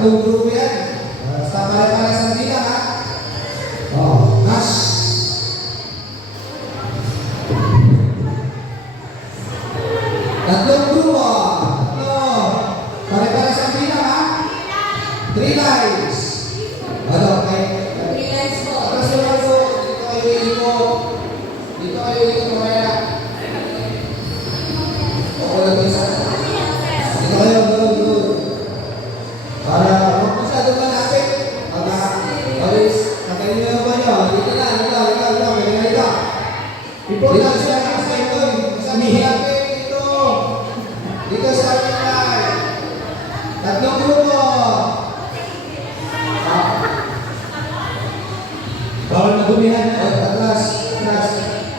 Tatlong grupo yan. Basta pare-pare sa bilang, ha? Oh, hash. Tatlong grupo. Tatlo. Pare-pare sa bilang, ha? 3 lines. Ano, okay? 3 lines po. Kasi naman po, dito kayo iikot. Dito kayo iikot mamaya. Okay lang isa. Dito kayo, good. Para huwag masyado malapit. Alis, katayin nyo yung banyo. Dito na, dito. Dito sa ito. Isa malapit dito. Dito sa line. Tatlong grupo. Bawal na dumihan. Atlas.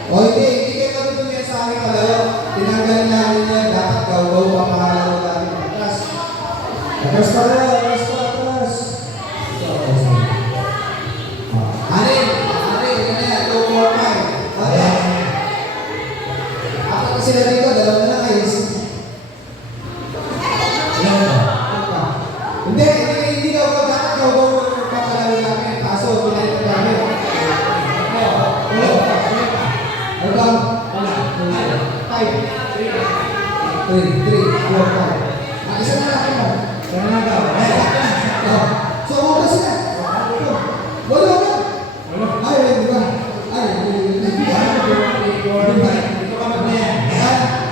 O hindi kayo matutumihan sa aking kalaro. Tinanggal namin yan. Dapat gaw-gaw pa pangalaro natin. Atlas. Atlas pa rin. Anin. Yan yan. 2, 4, 5. Ayan. Apat na sila dito. Dalawa na lang kayo. Hindi gaw-gaw. Dapat gaw-gaw pa pangalaro namin. Kaso, pinalitan namin. Hanggang 5, 3, 4, 5. Isa na natin mo. So, wala sila. Wala. Ay, di ba?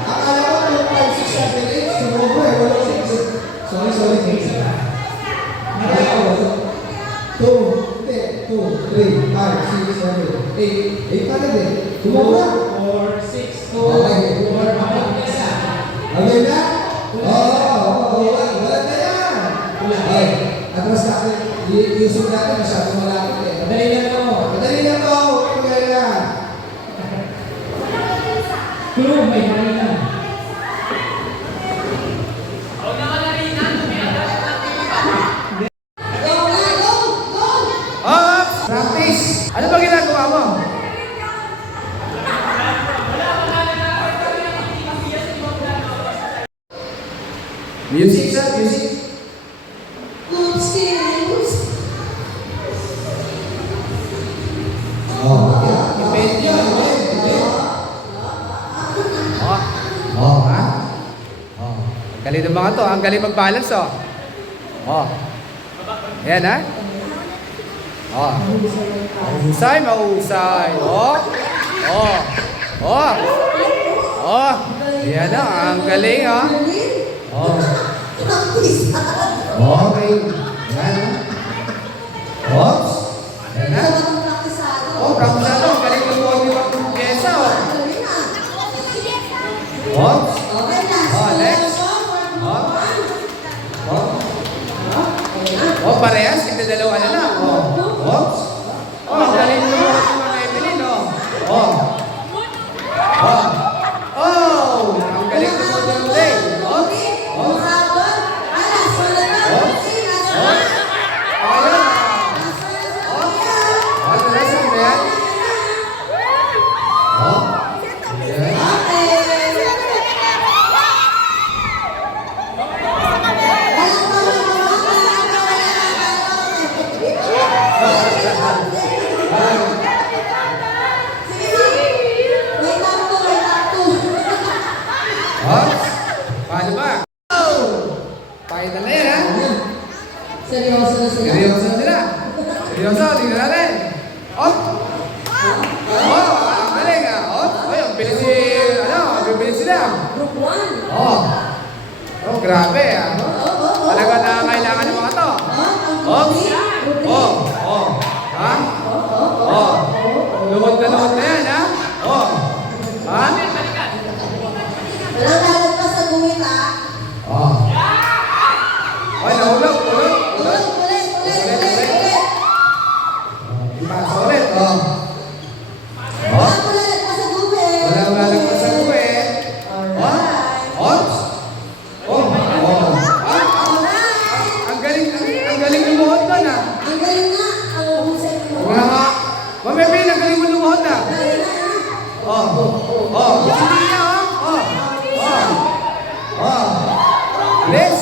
Akala ko yung 5, 6, 7, 8. Sumobra eh. Wala 6. Sorry. 2, 3, 5, 6, 7, 8. 8 pala din. Sumobra. 4, 6, 2, Okay. 4, 5, isa. Okay na? Wala na yan. Okay. Atras natin. Yusuf natin masyado malapit eh. Madali lang to. Huwag kaya. Clue, may madali lang. Practice. Ano ba ginagawa mo? Music, sir. Music. Depende yun. Ha? Ang galing ng mga to. Ang galing mag-balance, oh. Oh. Ayan, ha? Oh. Mahusay. Oh. Ayan, oh. Ang galing, oh. Oh. Okay. Yan. Oops. Ayan, ha? Oh, praktisado. Ang galing ng mga yung pyesa, oh. Oops. Oh, next. Oh, parehas. Hindi dalawa na lang. Oops. Oh, ang galing ng mga Evelyn, oh. Ang galing ng mga Evelyn. Paano ba? Pakita na yan, ha? Seryoso na sila. Seryoso sila. Seryoso, tingnan natin. Ang galing, ha? Ang bilis ang bilis sila. Group 1. Grabe, ha? Talaga na kailangan ng mga to. Ha? Luhod na yan, ha? Ha? Walang dalag pa sa gumit, ha? Ay, nahulog. Ulit. Ipasa ulit, Walang dalag pa sa gumit. Wala pa sa kuwet. Ops. Ang galing lumuhod doon, ha? Ang galing nga. Ang husay mo. Wala nga. Mamaya, ang galing mo lumuhod, ha? Hindi niya, Next.